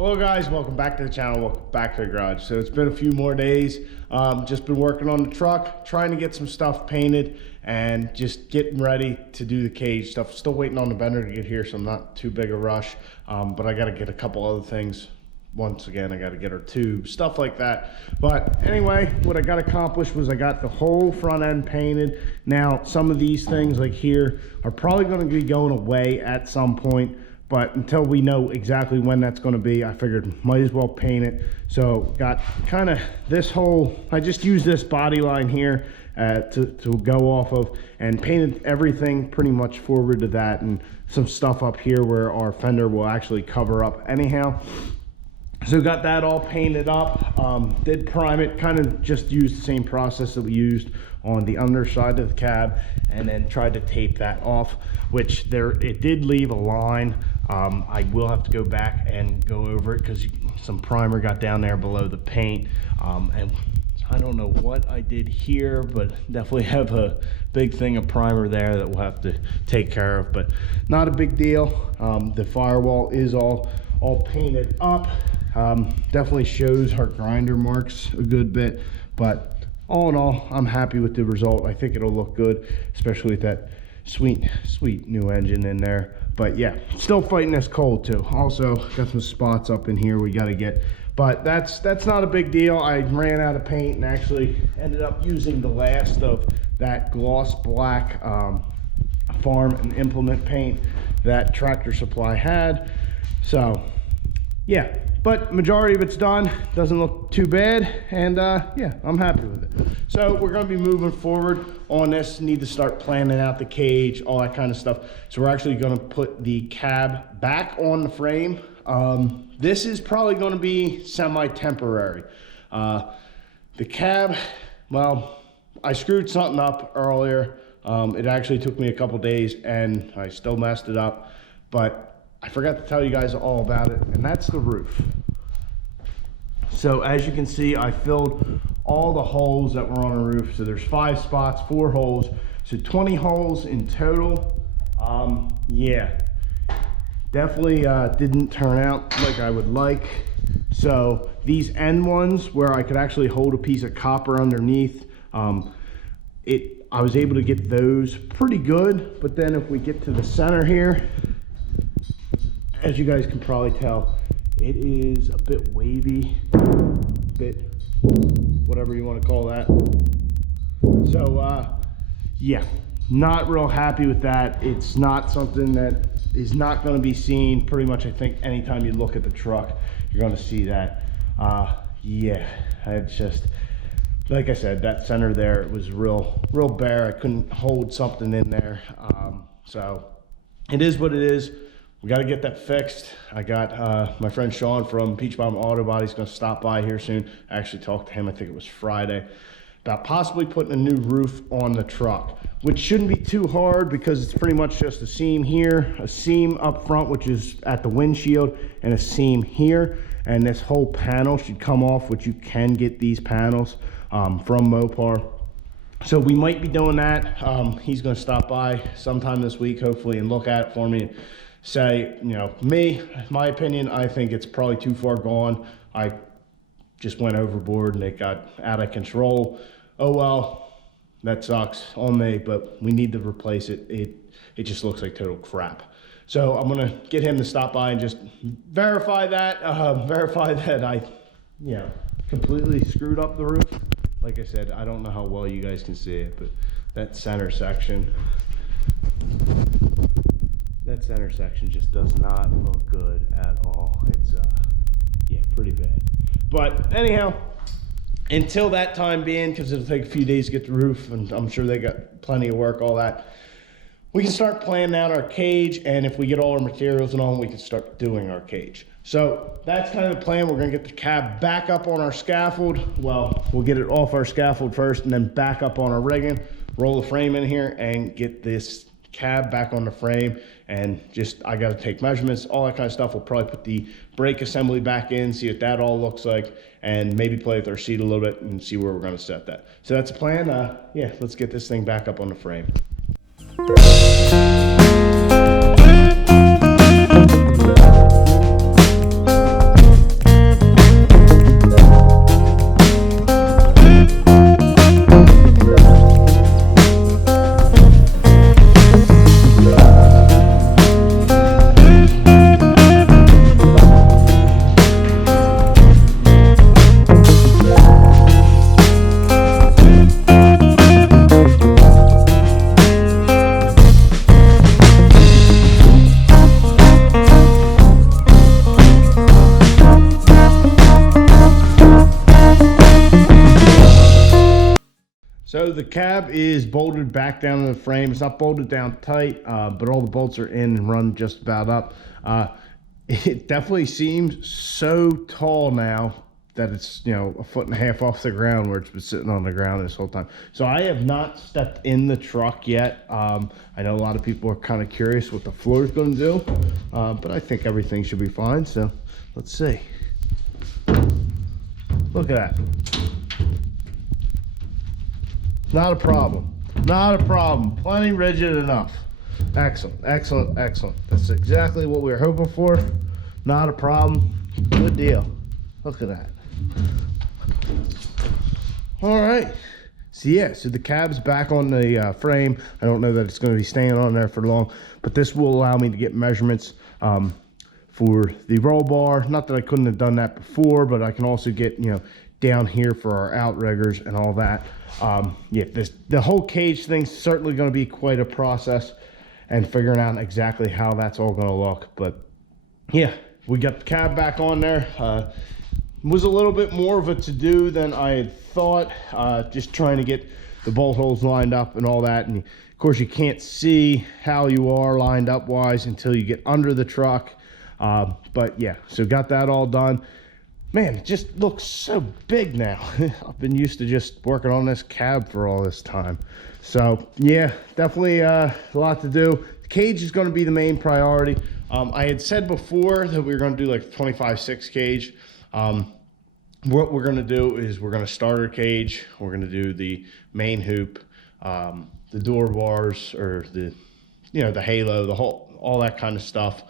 Hello guys, welcome back to the channel, welcome back to the garage. So it's been a few more days, just been working on the truck, trying to get some stuff painted and just getting ready to do the cage stuff. Still waiting on the bender to get here, so I'm not too big a rush, but I got to get a couple other things. Once again, I got to get her tube, stuff like that. But anyway, what I got accomplished was I got the whole front end painted. Now, some of these things like here are probably going to be going away at some point. But until we know exactly when that's going to be, I figured might as well paint it. So got kind of this whole, I just used this body line here to go off of and painted everything pretty much forward to that, and some stuff up here where our fender will actually cover up anyhow. So got that all painted up, did prime it, kind of just used the same process that we used on the underside of the cab, and then tried to tape that off, which it did leave a line. I will have to go back and go over it because some primer got down there below the paint, and I don't know what I did here, but definitely have a big thing of primer there that we'll have to take care of, but not a big deal. The firewall is all painted up. Definitely shows our grinder marks a good bit, but all in all, I'm happy with the result. I think it'll look good, especially with that sweet new engine in there. But yeah, still fighting this cold too. Also got some spots up in here we got to get, but that's not a big deal. I ran out of paint and actually ended up using the last of that gloss black farm and implement paint that Tractor Supply had. So yeah, but majority of it's done. Doesn't look too bad, and yeah, I'm happy with it. So we're going to be moving forward on this. Need to start planning out the cage, all that kind of stuff. So we're actually going to put the cab back on the frame. This is probably going to be semi-temporary. The cab, well, I screwed something up earlier. It actually took me a couple days, and I still messed it up, but I forgot to tell you guys all about it, and that's the roof. So as you can see, I filled all the holes that were on the roof. So there's 5 spots, 4 holes, so 20 holes in total. Yeah, definitely didn't turn out like I would like. So these end ones where I could actually hold a piece of copper underneath, I was able to get those pretty good. But then if we get to the center here, as you guys can probably tell, it is a bit wavy, bit whatever you want to call that. So yeah, not real happy with that. It's not something that is not going to be seen pretty much. I think anytime you look at the truck, you're going to see that. Yeah, it's just, like I said, that center there, it was real bare. I couldn't hold something in there. So it is what it is. We got to get that fixed. I got my friend Sean from Peach Bomb Auto Body. He's going to stop by here soon. I actually talked to him, I think it was Friday, about possibly putting a new roof on the truck, which shouldn't be too hard because it's pretty much just a seam here, a seam up front, which is at the windshield, and a seam here. And this whole panel should come off, which you can get these panels from Mopar. So we might be doing that. He's going to stop by sometime this week, hopefully, and look at it for me. Say, you know, my opinion, I think it's probably too far gone. I just went overboard and it got out of control. Oh well, that sucks on me, but we need to replace it. It just looks like total crap. So I'm gonna get him to stop by and just verify that I, you know, completely screwed up the roof. Like I said, I don't know how well you guys can see it, but that center section just does not look good at all. It's yeah, pretty bad. But anyhow, until that time being, because it'll take a few days to get the roof, and I'm sure they got plenty of work, all that, we can start planning out our cage, and if we get all our materials and all, we can start doing our cage. So that's kind of the plan. We're gonna get the cab back up on our scaffold. Well, we'll get it off our scaffold first and then back up on our rigging, roll the frame in here and get this cab back on the frame. And just, I got to take measurements, all that kind of stuff. We'll probably put the brake assembly back in, see what that all looks like, and maybe play with our seat a little bit and see where we're going to set that. So that's the plan. Yeah, let's get this thing back up on the frame. the cab is bolted back down to the frame. It's not bolted down tight, but all the bolts are in and run just about up. It definitely seems so tall now that it's, you know, 1.5 feet off the ground, where it's been sitting on the ground this whole time. So I have not stepped in the truck yet. I know a lot of people are kind of curious what the floor is going to do, but I think everything should be fine. So let's see. Look at that. Not a problem. Not a problem. Plenty rigid enough. Excellent, excellent, excellent. That's exactly what we were hoping for. Not a problem. Good deal. Look at that. All right. So yeah, so the cab's back on the frame. I don't know that it's going to be staying on there for long, but this will allow me to get measurements for the roll bar. Not that I couldn't have done that before, but I can also get, you know, down here for our outriggers and all that. Yeah, the whole cage thing's certainly going to be quite a process, and figuring out exactly how that's all going to look. But yeah, we got the cab back on there. Was a little bit more of a to-do than I had thought, just trying to get the bolt holes lined up and all that. And of course you can't see how you are lined up wise until you get under the truck. But yeah, so got that all done. Man, it just looks so big now. I've been used to just working on this cab for all this time. So yeah, definitely a lot to do. The cage is going to be the main priority. I had said before that we were going to do like 25/6 cage. What we're going to do is we're going to start our cage. We're going to do the main hoop, the door bars, or the, you know, the halo, the whole, all that kind of stuff.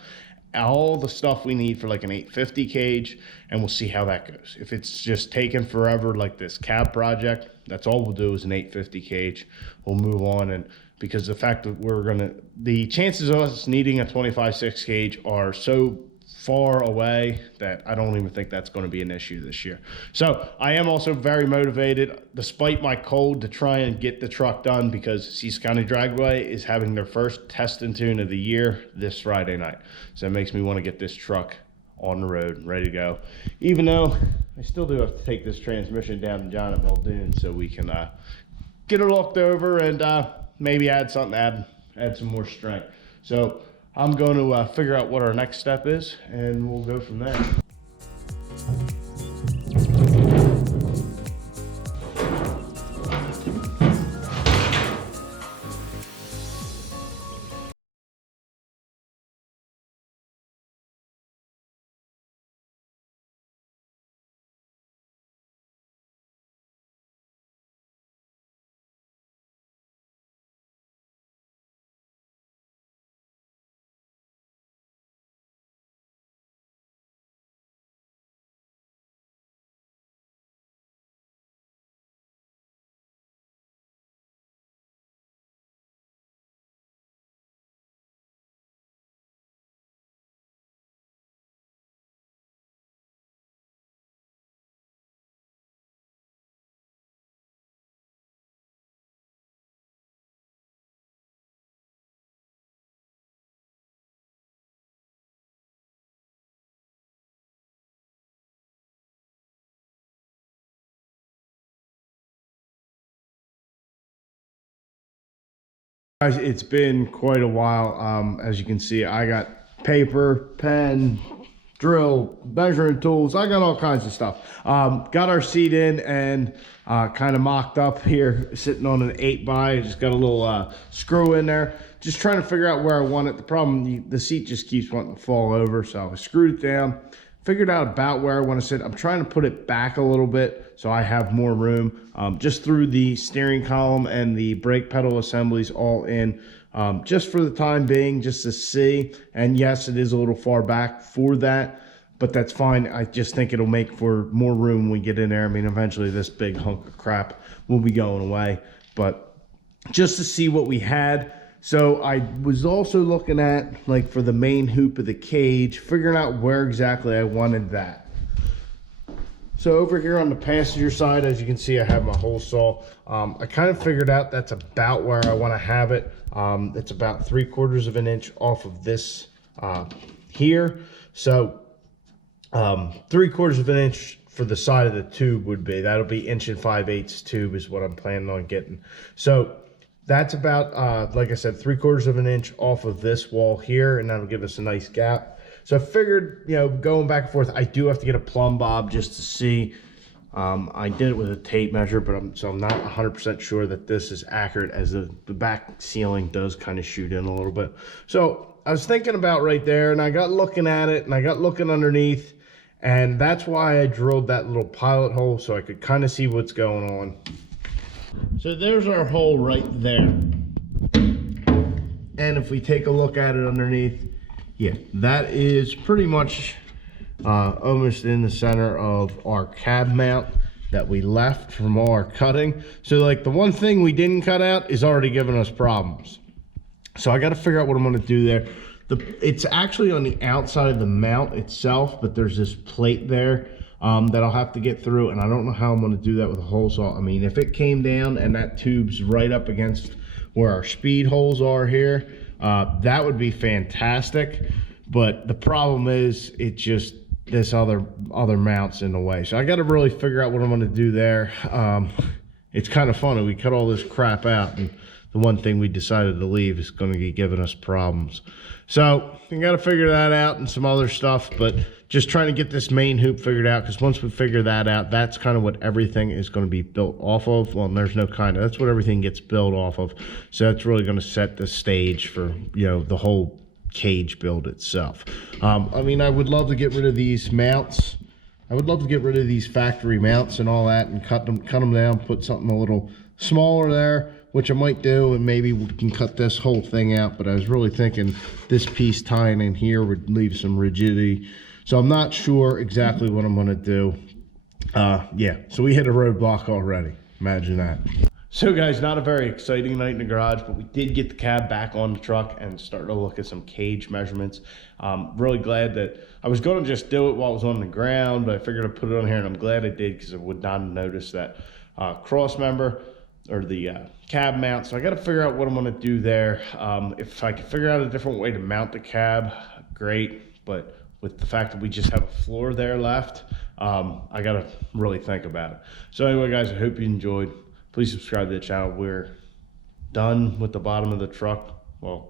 All the stuff we need for like an 850 cage, and we'll see how that goes. If it's just taking forever like this cab project, that's all we'll do is an 850 cage. We'll move on, and because the fact that the chances of us needing a 25/6 cage are so far away that I don't even think that's going to be an issue this year. So I am also very motivated, despite my cold, to try and get the truck done, because Cecil County Dragway is having their first test and tune of the year this Friday night. So it makes me want to get this truck on the road, ready to go. Even though I still do have to take this transmission down to John at Muldoon so we can get it looked over and maybe add something, add some more strength. So I'm going to figure out what our next step is, and we'll go from there. Guys, it's been quite a while. As you can see, I got paper, pen, drill, measuring tools. I got all kinds of stuff. Got our seat in and kind of mocked up here, sitting on an 8x. Just got a little screw in there. Just trying to figure out where I want it. The problem, the seat just keeps wanting to fall over. So I screwed it down, figured out about where I want to sit. I'm trying to put it back a little bit so I have more room, just through the steering column and the brake pedal assemblies all in, just for the time being, just to see. And yes, it is a little far back for that, but that's fine. I just think it'll make for more room when we get in there. I mean, eventually this big hunk of crap will be going away, but just to see what we had. So I was also looking at, like, for the main hoop of the cage, figuring out where exactly I wanted that. So over here on the passenger side, as you can see, I have my hole saw. I kind of figured out that's about where I want to have it. It's about 3/4 of an inch off of this here. So 3/4 of an inch for the side of the tube would be. That'll be 1 5/8 tube is what I'm planning on getting. So that's about, like I said, 3/4 of an inch off of this wall here, and that'll give us a nice gap. So I figured, you know, going back and forth, I do have to get a plumb bob just to see. I did it with a tape measure, but I'm not 100% sure that this is accurate, as the back ceiling does kind of shoot in a little bit. So I was thinking about right there, and I got looking at it, and I got looking underneath, and that's why I drilled that little pilot hole, so I could kind of see what's going on. So there's our hole right there. And if we take a look at it underneath, yeah, that is pretty much almost in the center of our cab mount that we left from all our cutting. So like the one thing we didn't cut out is already giving us problems. So I got to figure out what I'm going to do there. It's actually on the outside of the mount itself, but there's this plate there that I'll have to get through, and I don't know how I'm going to do that with a hole saw. I mean, if it came down and that tube's right up against where our speed holes are here, that would be fantastic. But the problem is, it just, this other mounts in the way. So I got to really figure out what I'm going to do there. It's kind of funny. We cut all this crap out, and the one thing we decided to leave is going to be giving us problems. So we got to figure that out and some other stuff, but just trying to get this main hoop figured out, because once we figure that out, that's kind of what everything is going to be built off of. Well, there's no kind of, that's what everything gets built off of. So that's really going to set the stage for, you know, the whole cage build itself. I mean, I would love to get rid of these mounts. I would love to get rid of these factory mounts and all that, and cut them down, put something a little smaller there, which I might do, and maybe we can cut this whole thing out. But I was really thinking this piece tying in here would leave some rigidity. So I'm not sure exactly what I'm going to do. Yeah, so we hit a roadblock already. Imagine that. So guys, not a very exciting night in the garage, but we did get the cab back on the truck and start to look at some cage measurements. Really glad that I was going to just do it while it was on the ground, but I figured I'd put it on here, and I'm glad I did, because I would not have noticed that cross member or the cab mount. So I got to figure out what I'm going to do there. If I could figure out a different way to mount the cab, great. But with the fact that we just have a floor there left, I got to really think about it. So anyway, guys, I hope you enjoyed. Please subscribe to the channel. We're done with the bottom of the truck. Well,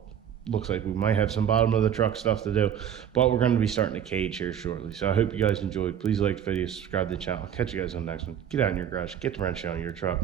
looks like we might have some bottom of the truck stuff to do, but we're going to be starting the cage here shortly. So I hope you guys enjoyed. Please like the video, subscribe to the channel. I'll catch you guys on the next one. Get out in your garage, get the wrench on your truck.